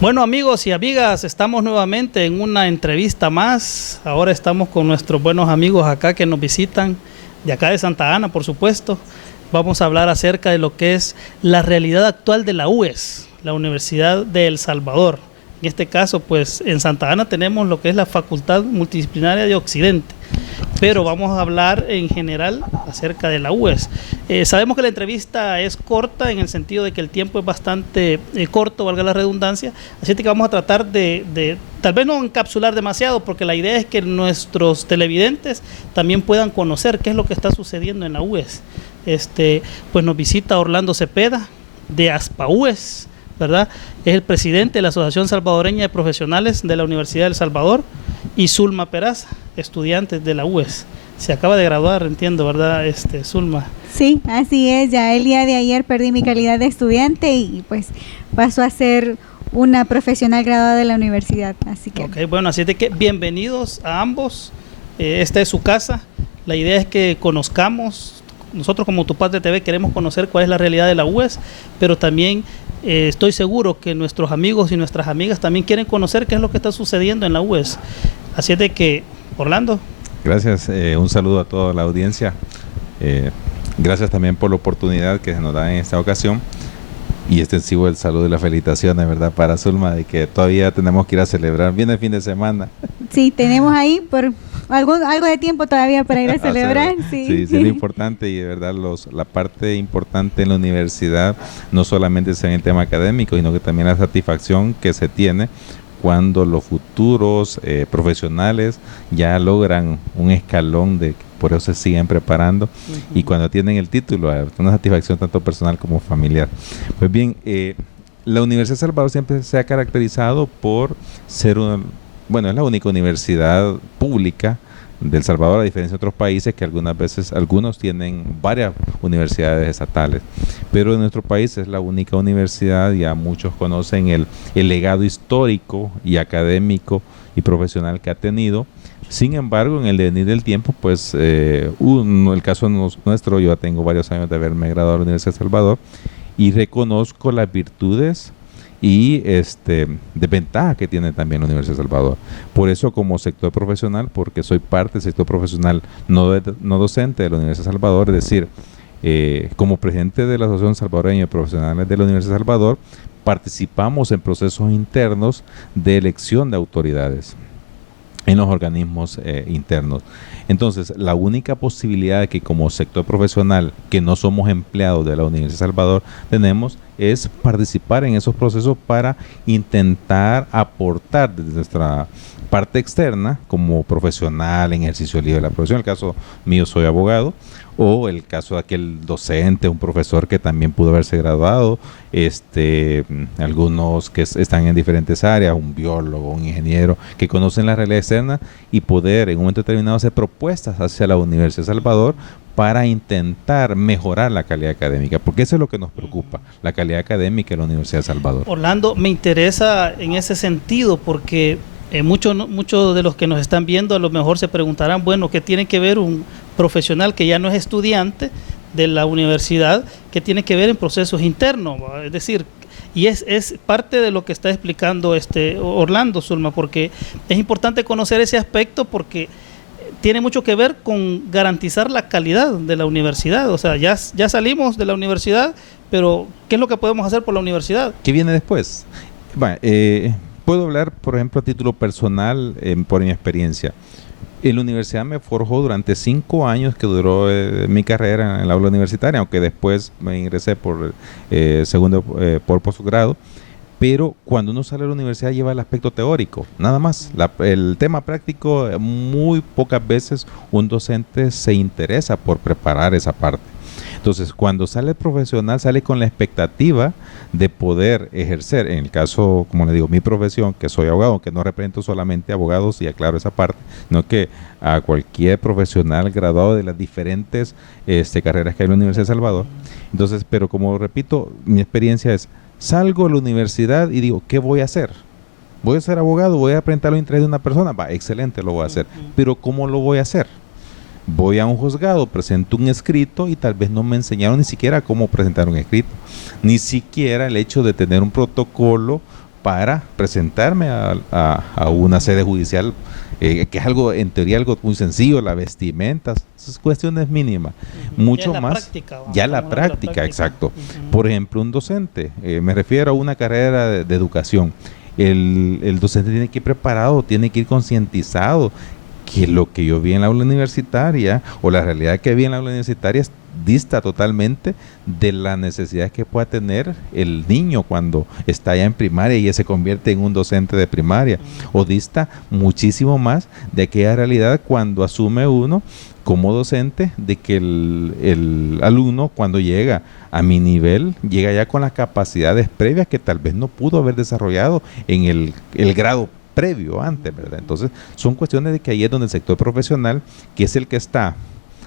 Bueno, amigos y amigas, estamos nuevamente en una entrevista más. Ahora estamos con nuestros buenos amigos acá que nos visitan, de acá de Santa Ana, por supuesto. Vamos a hablar acerca de lo que es la realidad actual de la UES, la Universidad de El Salvador. En este caso, pues en Santa Ana tenemos lo que es la Facultad Multidisciplinaria de Occidente, pero vamos a hablar en general acerca de la UES. Sabemos que la entrevista es corta en el sentido de que el tiempo es bastante corto, valga la redundancia, así que vamos a tratar de tal vez no encapsular demasiado, porque la idea es que nuestros televidentes también puedan conocer qué es lo que está sucediendo en la UES. Pues nos visita Orlando Cepeda de ASPAUES, ¿verdad? Es el presidente de la Asociación Salvadoreña de Profesionales de la Universidad de El Salvador, y Zulma Peraza, estudiante de la UES. Se acaba de graduar, entiendo, ¿verdad, Zulma? Sí, así es. Ya el día de ayer perdí mi calidad de estudiante y pues paso a ser una profesional graduada de la universidad. Así que. Ok, bueno, así es de que bienvenidos a ambos. Esta es su casa. La idea es que conozcamos. Nosotros como Tu Patria TV queremos conocer cuál es la realidad de la UES, pero también estoy seguro que nuestros amigos y nuestras amigas también quieren conocer qué es lo que está sucediendo en la UES. Así es de que, Orlando. Gracias, un saludo a toda la audiencia. Gracias también por la oportunidad que se nos da en esta ocasión. Y extensivo el saludo y la felicitación, de verdad, para Zulma, de que todavía tenemos que ir a celebrar. Viene el fin de semana. Sí, tenemos ahí por algo de tiempo todavía para ir a celebrar. Sí, es importante, y de verdad la parte importante en la universidad no solamente es en el tema académico, sino que también la satisfacción que se tiene cuando los futuros profesionales ya logran un escalón de por eso se siguen preparando, y cuando tienen el título, una satisfacción tanto personal como familiar. Pues bien, la Universidad de El Salvador siempre se ha caracterizado por ser es la única universidad pública de El Salvador, a diferencia de otros países que algunos tienen varias universidades estatales, pero en nuestro país es la única universidad. Ya muchos conocen el legado histórico y académico y profesional que ha tenido. Sin embargo, en el devenir del tiempo, pues el caso nuestro, yo ya tengo varios años de haberme graduado de la Universidad de El Salvador y reconozco las virtudes y desventajas que tiene también la Universidad de El Salvador. Por eso, como sector profesional, porque soy parte del sector profesional no docente de la Universidad de El Salvador, es decir, como presidente de la Asociación Salvadoreña de Profesionales de la Universidad de El Salvador, participamos en procesos internos de elección de autoridades en los organismos internos. Entonces, la única posibilidad que como sector profesional, que no somos empleados de la Universidad de El Salvador, tenemos es participar en esos procesos para intentar aportar desde nuestra parte externa como profesional en ejercicio libre de la profesión. En el caso mío, soy abogado, o el caso de aquel docente, un profesor que también pudo haberse graduado, algunos que están en diferentes áreas, un biólogo, un ingeniero, que conocen la realidad externa y poder en un momento determinado hacer propuestas hacia la Universidad de El Salvador para intentar mejorar la calidad académica, porque eso es lo que nos preocupa, la calidad académica de la Universidad de El Salvador. Orlando, me interesa en ese sentido, porque muchos de los que nos están viendo a lo mejor se preguntarán, bueno, ¿qué tiene que ver un profesional que ya no es estudiante de la universidad, qué tiene que ver en procesos internos? Es decir, y es parte de lo que está explicando Orlando, Zulma, porque es importante conocer ese aspecto, porque tiene mucho que ver con garantizar la calidad de la universidad. O sea, ya salimos de la universidad, pero ¿qué es lo que podemos hacer por la universidad? ¿Qué viene después? Bueno, puedo hablar, por ejemplo, a título personal, por mi experiencia. En la universidad me forjó durante 5 años que duró mi carrera en el aula universitaria, aunque después me ingresé por posgrado. Pero cuando uno sale de la universidad lleva el aspecto teórico, nada más. El tema práctico, muy pocas veces un docente se interesa por preparar esa parte. Entonces, cuando sale el profesional, sale con la expectativa de poder ejercer, en el caso, como le digo, mi profesión, que soy abogado, aunque no represento solamente abogados, y aclaro esa parte, sino que a cualquier profesional graduado de las diferentes carreras que hay en la Universidad de El Salvador. Entonces, pero como repito, mi experiencia es, salgo de la universidad y digo, ¿qué voy a hacer? ¿Voy a ser abogado? ¿Voy a representar los intereses de una persona? Va, excelente, lo voy a hacer. Pero ¿cómo lo voy a hacer? Voy a un juzgado, presento un escrito y tal vez no me enseñaron ni siquiera cómo presentar un escrito, ni siquiera el hecho de tener un protocolo para presentarme a una sede judicial, que es algo, en teoría, algo muy sencillo, la vestimenta, esas cuestiones mínimas. Mucho ya más, ya la la práctica, práctica, exacto. Por ejemplo, un docente, me refiero a una carrera de educación, el docente tiene que ir preparado, tiene que ir concientizado que lo que yo vi en la aula universitaria o la realidad que vi en la aula universitaria dista totalmente de las necesidades que pueda tener el niño cuando está ya en primaria y ya se convierte en un docente de primaria, o dista muchísimo más de aquella realidad cuando asume uno como docente de que el alumno, cuando llega a mi nivel, llega ya con las capacidades previas que tal vez no pudo haber desarrollado en el grado previo antes, ¿verdad? Entonces, son cuestiones de que ahí es donde el sector profesional, que es el que está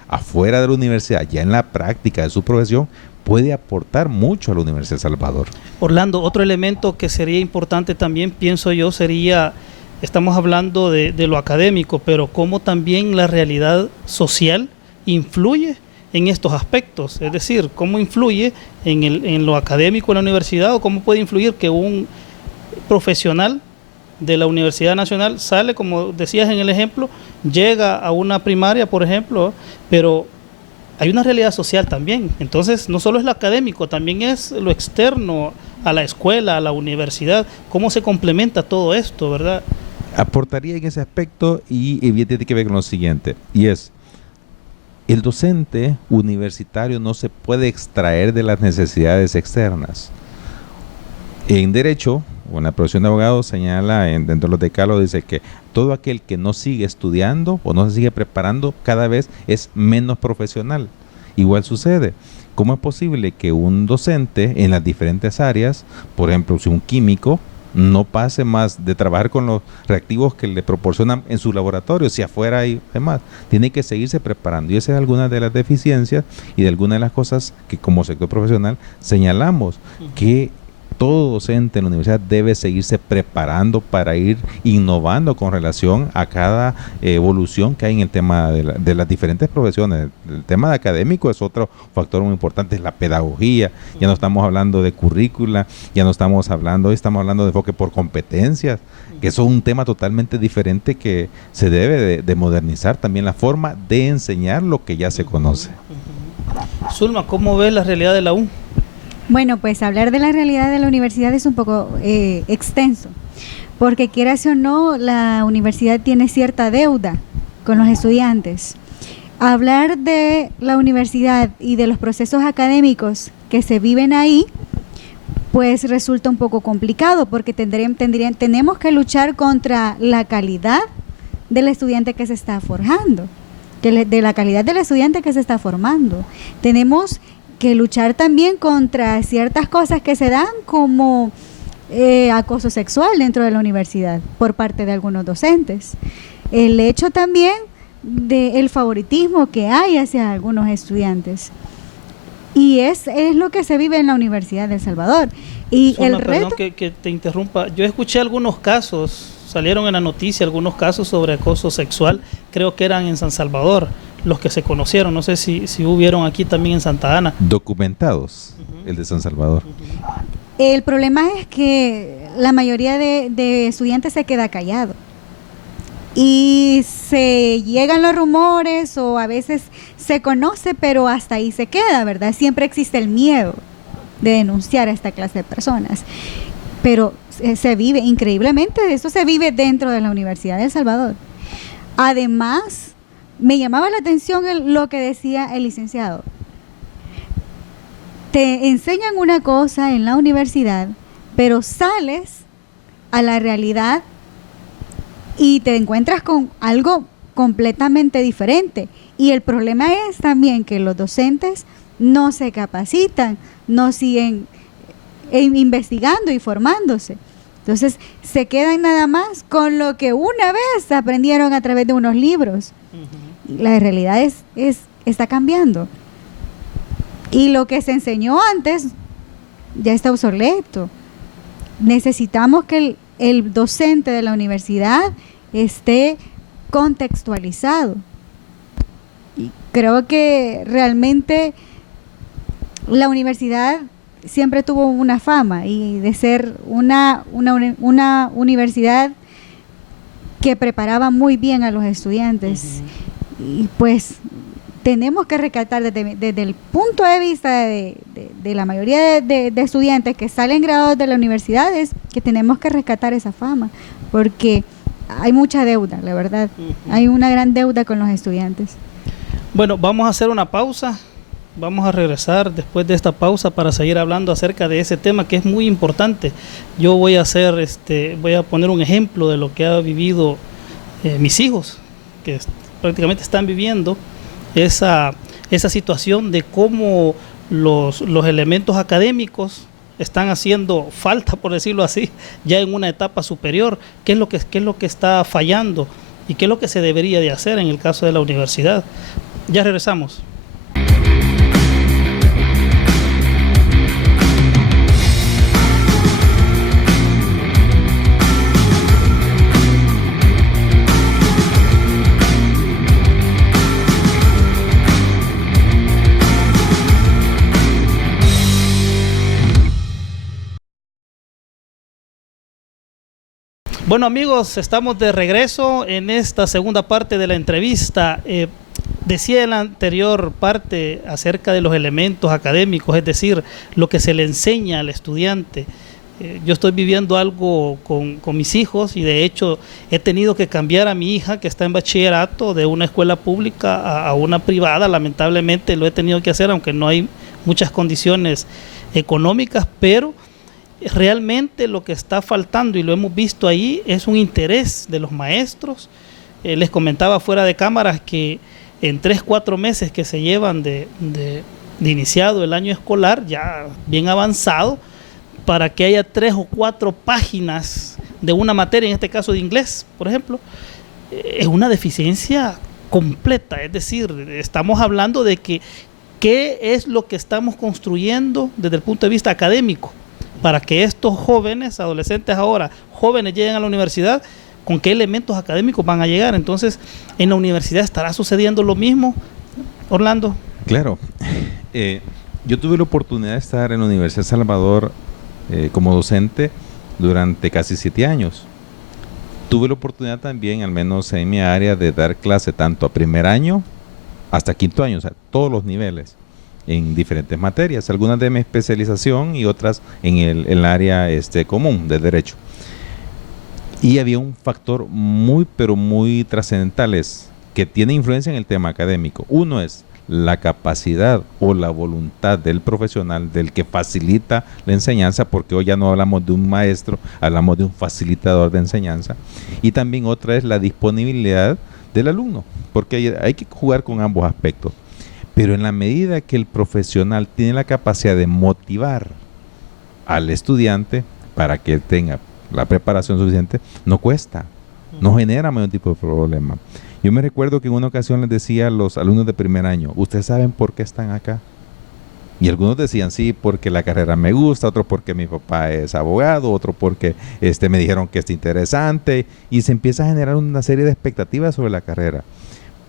afuera de la universidad, ya en la práctica de su profesión, puede aportar mucho a la Universidad de Salvador. Orlando, otro elemento que sería importante también, pienso yo, sería, estamos hablando de lo académico, pero cómo también la realidad social influye en estos aspectos, es decir, cómo influye en lo académico en la universidad, o cómo puede influir que un profesional de la Universidad Nacional sale, como decías en el ejemplo, llega a una primaria, por ejemplo, pero hay una realidad social también. Entonces, no solo es lo académico, también es lo externo a la escuela, a la universidad. ¿Cómo se complementa todo esto, verdad? Aportaría en ese aspecto y tiene que ver con lo siguiente, y es, el docente universitario no se puede extraer de las necesidades externas. En derecho, una profesión de abogado señala dentro de los decálogos, dice que todo aquel que no sigue estudiando o no se sigue preparando cada vez es menos profesional. Igual sucede. ¿Cómo es posible que un docente en las diferentes áreas, por ejemplo, si un químico, no pase más de trabajar con los reactivos que le proporcionan en su laboratorio, si afuera hay demás? Tiene que seguirse preparando, y esa es alguna de las deficiencias y de algunas de las cosas que como sector profesional señalamos, que todo docente en la universidad debe seguirse preparando para ir innovando con relación a cada evolución que hay en el tema de las diferentes profesiones. El tema de académico es otro factor muy importante, es la pedagogía. Ya no estamos hablando de currícula, ya no estamos hablando, hoy estamos hablando de enfoque por competencias, que eso es un tema totalmente diferente que se debe de modernizar también la forma de enseñar lo que ya se conoce. Zulma, ¿cómo ves la realidad de la U? Bueno, pues hablar de la realidad de la universidad es un poco extenso, porque quieras o no, la universidad tiene cierta deuda con los estudiantes. Hablar de la universidad y de los procesos académicos que se viven ahí, pues resulta un poco complicado, porque tenemos que luchar contra la calidad del estudiante que se está forjando, de la calidad del estudiante que se está formando. Tenemos que luchar también contra ciertas cosas que se dan, como acoso sexual dentro de la universidad por parte de algunos docentes. El hecho también del favoritismo que hay hacia algunos estudiantes. Y es lo que se vive en la Universidad de El Salvador. Y Zulma, el reto... perdón que te interrumpa. Yo escuché algunos casos, salieron en la noticia algunos casos sobre acoso sexual, creo que eran en San Salvador los que se conocieron, no sé si hubieron aquí también en Santa Ana. Documentados, el de San Salvador. El problema es que la mayoría de estudiantes se queda callado. Y se llegan los rumores, o a veces se conoce, pero hasta ahí se queda, ¿verdad? Siempre existe el miedo de denunciar a esta clase de personas. Pero se vive, increíblemente, esto se vive dentro de la Universidad de El Salvador. Además, me llamaba la atención lo que decía el licenciado. Te enseñan una cosa en la universidad, pero sales a la realidad y te encuentras con algo completamente diferente. Y el problema es también que los docentes no se capacitan, no siguen investigando y formándose. Entonces se quedan nada más con lo que una vez aprendieron a través de unos libros. La realidad está cambiando. Y lo que se enseñó antes ya está obsoleto. Necesitamos que el docente de la universidad esté contextualizado. Y creo que realmente la universidad siempre tuvo una fama y de ser una universidad que preparaba muy bien a los estudiantes. Y pues tenemos que rescatar desde el punto de vista de la mayoría de estudiantes que salen graduados de las universidades, que tenemos que rescatar esa fama, porque hay mucha deuda, la verdad. Hay una gran deuda con los estudiantes. Bueno, vamos a hacer una pausa. Vamos a regresar después de esta pausa para seguir hablando acerca de ese tema que es muy importante. Yo voy a poner un ejemplo de lo que ha vivido mis hijos, que prácticamente están viviendo esa situación de cómo los elementos académicos están haciendo falta, por decirlo así, ya en una etapa superior. ¿Qué es lo que está fallando y qué es lo que se debería de hacer en el caso de la universidad? Ya regresamos. Bueno amigos, estamos de regreso en esta segunda parte de la entrevista. Decía en la anterior parte acerca de los elementos académicos, es decir, lo que se le enseña al estudiante. Yo estoy viviendo algo con mis hijos y de hecho he tenido que cambiar a mi hija que está en bachillerato de una escuela pública a una privada. Lamentablemente lo he tenido que hacer, aunque no hay muchas condiciones económicas, pero realmente lo que está faltando, y lo hemos visto ahí, es un interés de los maestros. Les comentaba fuera de cámaras que en 3-4 meses que se llevan de iniciado el año escolar, ya bien avanzado, para que haya 3 o 4 páginas de una materia, en este caso de inglés, por ejemplo, es una deficiencia completa. Es decir, estamos hablando de que qué es lo que estamos construyendo desde el punto de vista académico, para que estos jóvenes, adolescentes ahora, jóvenes lleguen a la universidad, ¿con qué elementos académicos van a llegar? Entonces, ¿en la universidad estará sucediendo lo mismo, Orlando? Claro. Yo tuve la oportunidad de estar en la Universidad de Salvador como docente durante casi 7 años. Tuve la oportunidad también, al menos en mi área, de dar clase tanto a primer año hasta quinto año, o sea, todos los niveles, en diferentes materias, algunas de mi especialización y otras en el área común de derecho. Y había un factor muy, pero muy trascendental que tiene influencia en el tema académico. Uno es la capacidad o la voluntad del profesional, del que facilita la enseñanza, porque hoy ya no hablamos de un maestro, hablamos de un facilitador de enseñanza. Y también otra es la disponibilidad del alumno, porque hay que jugar con ambos aspectos. Pero en la medida que el profesional tiene la capacidad de motivar al estudiante para que tenga la preparación suficiente, no cuesta, no genera mayor tipo de problema. Yo me recuerdo que en una ocasión les decía a los alumnos de primer año, ¿ustedes saben por qué están acá? Y algunos decían, sí, porque la carrera me gusta, otros porque mi papá es abogado, otro porque me dijeron que es interesante, y se empieza a generar una serie de expectativas sobre la carrera.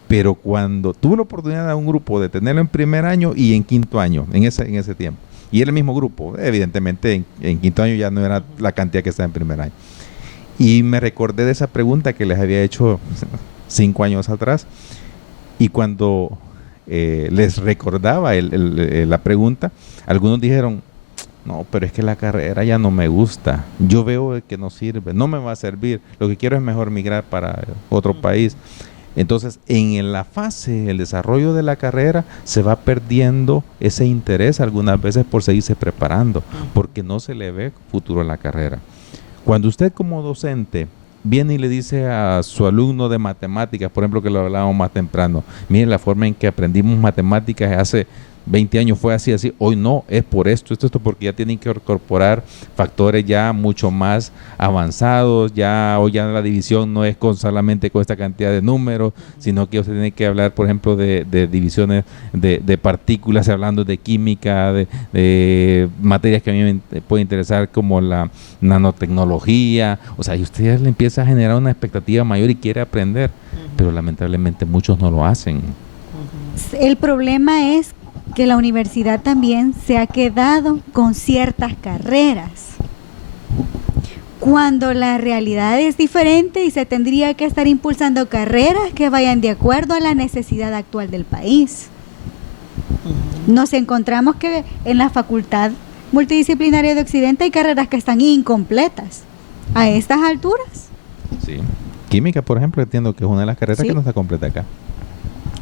Pero cuando tuve la oportunidad de un grupo de tenerlo en primer año y en quinto año, en ese tiempo, y era el mismo grupo, evidentemente en quinto año ya no era la cantidad que estaba en primer año. Y me recordé de esa pregunta que les había hecho 5 años atrás, y cuando les recordaba la pregunta, algunos dijeron, no, pero es que la carrera ya no me gusta, yo veo que no sirve, no me va a servir, lo que quiero es mejor migrar para otro país. Entonces, en la fase, el desarrollo de la carrera, se va perdiendo ese interés algunas veces por seguirse preparando, porque no se le ve futuro en la carrera. Cuando usted como docente viene y le dice a su alumno de matemáticas, por ejemplo, que lo hablábamos más temprano, mire, la forma en que aprendimos matemáticas hace 20 años fue así, hoy no, es por esto, porque ya tienen que incorporar factores ya mucho más avanzados, hoy ya la división no es solamente con esta cantidad de números, sino que usted tiene que hablar, por ejemplo, de divisiones de partículas, hablando de química, de materias que a mí me pueden interesar como la nanotecnología, o sea, y usted ya le empieza a generar una expectativa mayor y quiere aprender, pero lamentablemente muchos no lo hacen. El problema es que la universidad también se ha quedado con ciertas carreras, cuando la realidad es diferente y se tendría que estar impulsando carreras que vayan de acuerdo a la necesidad actual del país. Nos encontramos que en la Facultad Multidisciplinaria de Occidente hay carreras que están incompletas a estas alturas. Sí. Química, por ejemplo, entiendo que es una de las carreras Sí. que no está completa acá.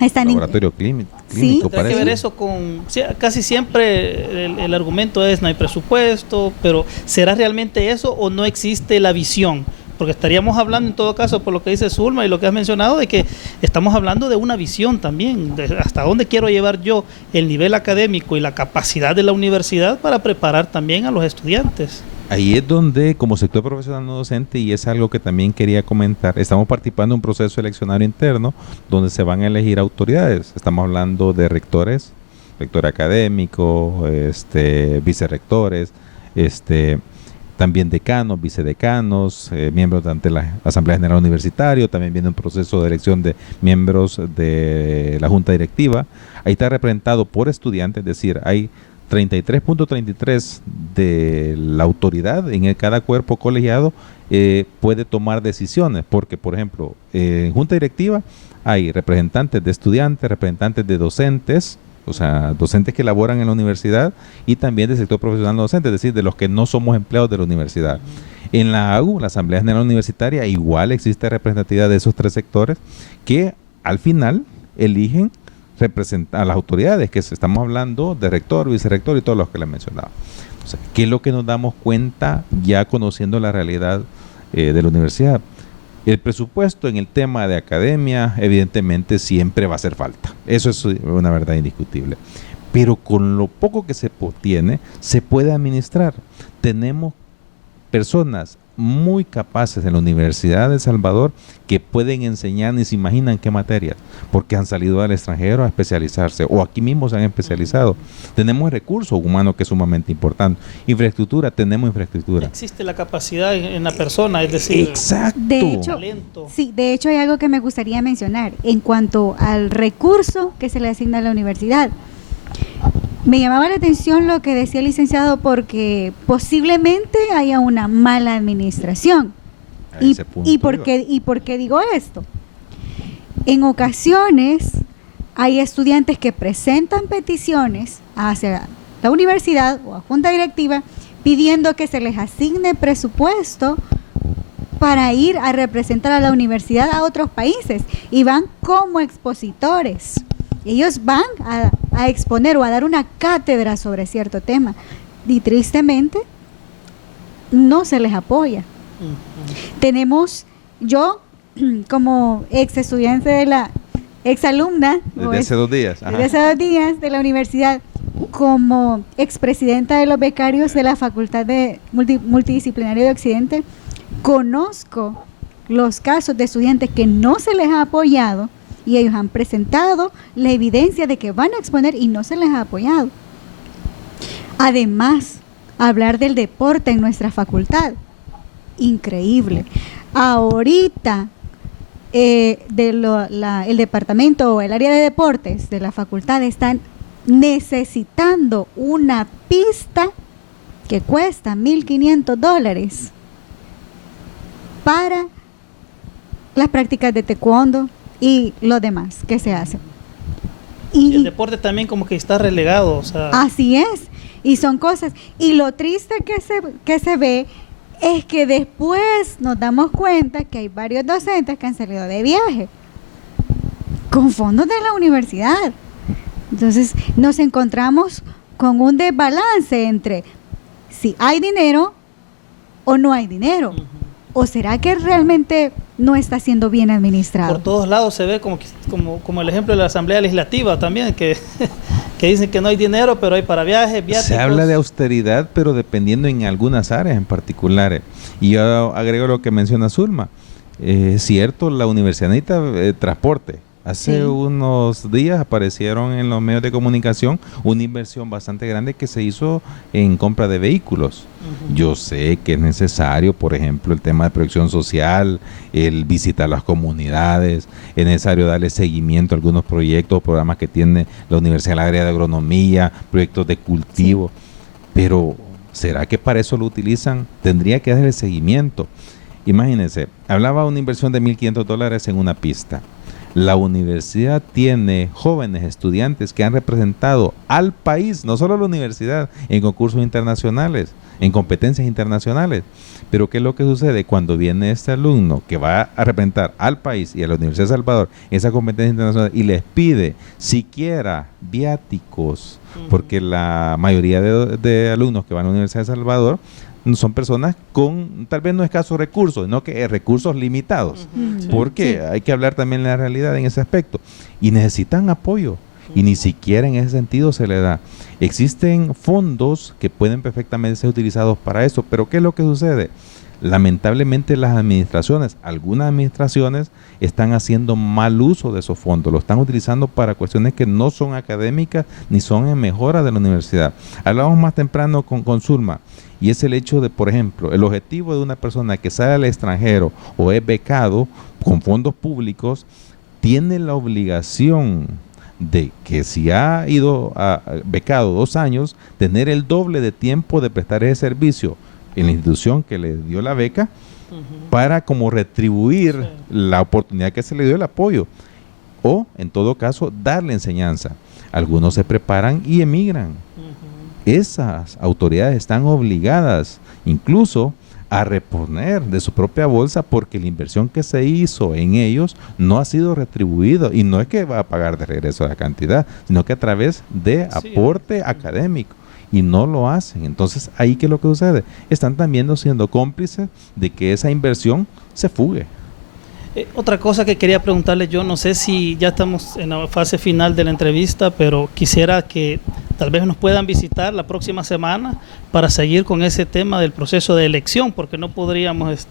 Están Laboratorio clínico, Sí. Tendrá que parece. ver eso con... sí, casi siempre el argumento es no hay presupuesto, pero ¿será realmente eso o no existe la visión? Porque estaríamos hablando en todo caso, por lo que dice Zulma y lo que has mencionado, de que estamos hablando de una visión también, de hasta dónde quiero llevar yo el nivel académico y la capacidad de la universidad para preparar también a los estudiantes. Ahí es donde, como sector profesional no docente, y es algo que también quería comentar, estamos participando en un proceso eleccionario interno donde se van a elegir autoridades. Estamos hablando de rectores, rector académico, vicerrectores, también decanos, vicedecanos, miembros ante la Asamblea General Universitaria. También viene un proceso de elección de miembros de la Junta Directiva. Ahí está representado por estudiantes, es decir, hay 33.33 de la autoridad en cada cuerpo colegiado puede tomar decisiones, porque por ejemplo en junta directiva hay representantes de estudiantes, representantes de docentes, o sea, docentes que laboran en la universidad, y también del sector profesional no docente, es decir, de los que no somos empleados de la universidad. En la AGU, la Asamblea General Universitaria, igual existe representatividad de esos tres sectores que al final eligen representar a las autoridades, que estamos hablando de rector, vicerrector y todos los que les mencionaba. O sea, ¿qué es lo que nos damos cuenta ya conociendo la realidad de la universidad? El presupuesto en el tema de academia evidentemente siempre va a hacer falta. Eso es una verdad indiscutible. Pero con lo poco que se tiene, se puede administrar. Tenemos personas muy capaces en la Universidad de El Salvador que pueden enseñar, ni se imaginan qué materias, porque han salido al extranjero a especializarse o aquí mismo se han especializado. Tenemos recursos humanos que es sumamente importante. Infraestructura, tenemos infraestructura. Existe la capacidad en la persona, es decir, Exacto. De hecho, talento. sí, de hecho hay algo que me gustaría mencionar en cuanto al recurso que se le asigna a la universidad. Me llamaba la atención lo que decía el licenciado, porque posiblemente haya una mala administración. ¿Y por qué digo esto? En ocasiones hay estudiantes que presentan peticiones hacia la universidad o a junta directiva pidiendo que se les asigne presupuesto para ir a representar a la universidad a otros países, y van como expositores. Ellos van a exponer o a dar una cátedra sobre cierto tema, y tristemente no se les apoya. Tenemos, yo como ex estudiante de la ex alumna Desde hace 2 días. Ajá. desde hace 2 días de la universidad, como expresidenta de los becarios de la Facultad de Multidisciplinaria de Occidente, conozco los casos de estudiantes que no se les ha apoyado, y ellos han presentado la evidencia de que van a exponer y no se les ha apoyado. Además, hablar del deporte en nuestra facultad, increíble. Ahorita el departamento o el área de deportes de la facultad están necesitando una pista que cuesta $1,500 para las prácticas de taekwondo y lo demás que se hace. Y el deporte también como que está relegado, o sea, así es, y son cosas, y lo triste que se ve es que después nos damos cuenta que hay varios docentes que han salido de viaje con fondos de la universidad. Entonces nos encontramos con un desbalance entre si hay dinero o no hay dinero. ¿O será que realmente no está siendo bien administrado? por todos lados se ve como el ejemplo de la Asamblea Legislativa también, que dicen que no hay dinero, pero hay para viajes, viáticos. Se habla de austeridad, pero dependiendo en algunas áreas en particulares. Y yo agrego lo que menciona Zulma. Es cierto, la universidad necesita transporte, Hace Sí. unos días aparecieron en los medios de comunicación una inversión bastante grande que se hizo en compra de vehículos. Yo sé que es necesario, por ejemplo, el tema de protección social, el visitar las comunidades, es necesario darle seguimiento a algunos proyectos o programas que tiene la Universidad en el área de agronomía, proyectos de cultivo, pero ¿será que para eso lo utilizan? Tendría que darle seguimiento. Imagínense, hablaba de una inversión de $1,500 en una pista. La universidad tiene jóvenes estudiantes que han representado al país, no solo a la universidad, en concursos internacionales, en competencias internacionales. Pero ¿qué es lo que sucede cuando viene este alumno que va a representar al país y a la Universidad de Salvador en esa competencia internacional y les pide siquiera viáticos? Porque la mayoría de alumnos que van a la Universidad de Salvador son personas con tal vez no escasos recursos, sino que recursos limitados, porque hay que hablar también de la realidad en ese aspecto, y necesitan apoyo, y ni siquiera en ese sentido se le da. Existen fondos que pueden perfectamente ser utilizados para eso, pero ¿qué es lo que sucede? Lamentablemente las administraciones, algunas administraciones están haciendo mal uso de esos fondos, lo están utilizando para cuestiones que no son académicas ni son en mejora de la universidad. Hablábamos más temprano con Zulma, y es el hecho de, por ejemplo, el objetivo de una persona que sale al extranjero o es becado con fondos públicos, tiene la obligación de que si ha ido becado 2 años, tener el doble de tiempo de prestar ese servicio en la institución que le dio la beca para como retribuir la oportunidad que se le dio, el apoyo, o en todo caso darle enseñanza. Algunos se preparan y emigran. Esas autoridades están obligadas incluso a reponer de su propia bolsa porque la inversión que se hizo en ellos no ha sido retribuida, y no es que va a pagar de regreso la cantidad, sino que a través de aporte académico, y no lo hacen. Entonces, ahí ¿qué es lo que sucede? Están también siendo cómplices de que esa inversión se fugue. Otra cosa que quería preguntarle, yo no sé si ya estamos en la fase final de la entrevista, pero quisiera que tal vez nos puedan visitar la próxima semana para seguir con ese tema del proceso de elección, porque no podríamos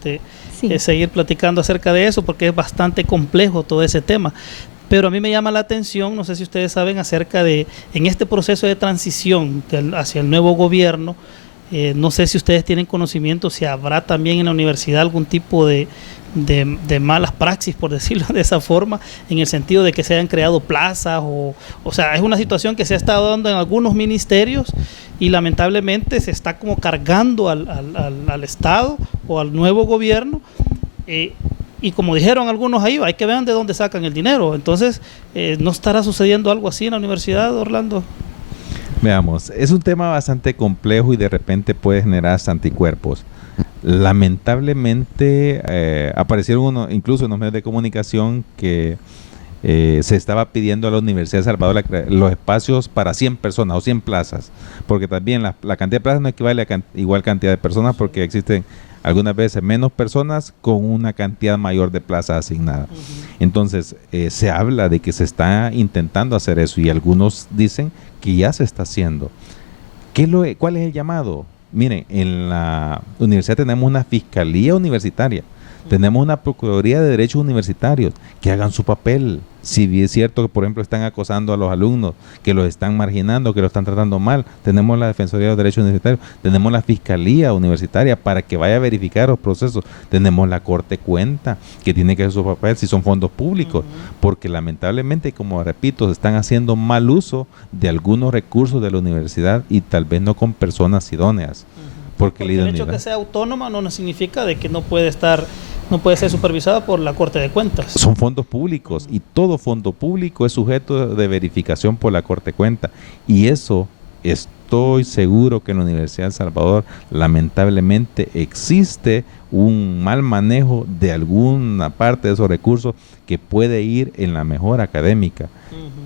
seguir platicando acerca de eso, porque es bastante complejo todo ese tema. Pero a mí me llama la atención, no sé si ustedes saben acerca de, en este proceso de transición hacia el nuevo gobierno, no sé si ustedes tienen conocimiento, si habrá también en la universidad algún tipo de malas praxis, por decirlo de esa forma, en el sentido de que se hayan creado plazas, o sea, es una situación que se ha estado dando en algunos ministerios y lamentablemente se está como cargando al Estado o al nuevo gobierno, y como dijeron algunos ahí, hay que ver de dónde sacan el dinero. Entonces, ¿no estará sucediendo algo así en la universidad, Orlando? Veamos, es un tema bastante complejo y de repente puede generar anticuerpos. Lamentablemente aparecieron incluso en los medios de comunicación que se estaba pidiendo a la Universidad de Salvador los espacios para 100 personas o 100 plazas, porque también la cantidad de plazas no equivale a igual cantidad de personas, porque existen algunas veces menos personas con una cantidad mayor de plazas asignadas. Entonces se habla de que se está intentando hacer eso, y algunos dicen que ya se está haciendo. ¿Cuál es el llamado? Miren, en la universidad tenemos una fiscalía universitaria, tenemos una Procuraduría de Derechos Universitarios, que hagan su papel. Si bien es cierto que, por ejemplo, están acosando a los alumnos, que los están marginando, que los están tratando mal, tenemos la Defensoría de los Derechos Universitarios, tenemos la Fiscalía Universitaria para que vaya a verificar los procesos, tenemos la Corte Cuenta, que tiene que hacer su papel si son fondos públicos, porque lamentablemente, como repito, se están haciendo mal uso de algunos recursos de la universidad, y tal vez no con personas idóneas. Porque el hecho de que sea autónoma no significa de que no puede ser supervisada por la Corte de Cuentas. Son fondos públicos, y todo fondo público es sujeto de verificación por la Corte de Cuentas, y eso estoy seguro que en la Universidad de El Salvador lamentablemente existe un mal manejo de alguna parte de esos recursos que puede ir en la mejora académica.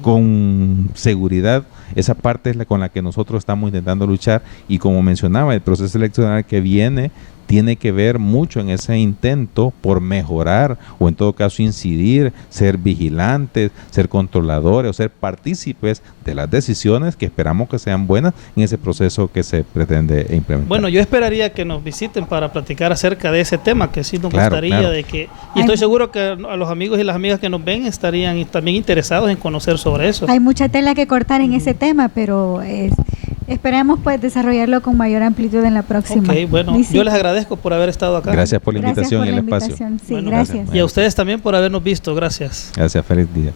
Con seguridad, esa parte es con la que nosotros estamos intentando luchar, y como mencionaba, el proceso electoral que viene tiene que ver mucho en ese intento por mejorar o en todo caso incidir, ser vigilantes, ser controladores o ser partícipes de las decisiones que esperamos que sean buenas en ese proceso que se pretende implementar. Bueno, yo esperaría que nos visiten para platicar acerca de ese tema, que sí nos gustaría de que, y estoy seguro que a los amigos y las amigas que nos ven estarían también interesados en conocer sobre eso. Hay mucha tela que cortar en ese tema, pero esperemos pues desarrollarlo con mayor amplitud en la próxima. Ok, bueno, yo les agradezco por haber estado acá. Gracias por la invitación y el espacio. Sí, Bueno, gracias. Y a ustedes también por habernos visto. Gracias. Gracias, feliz día.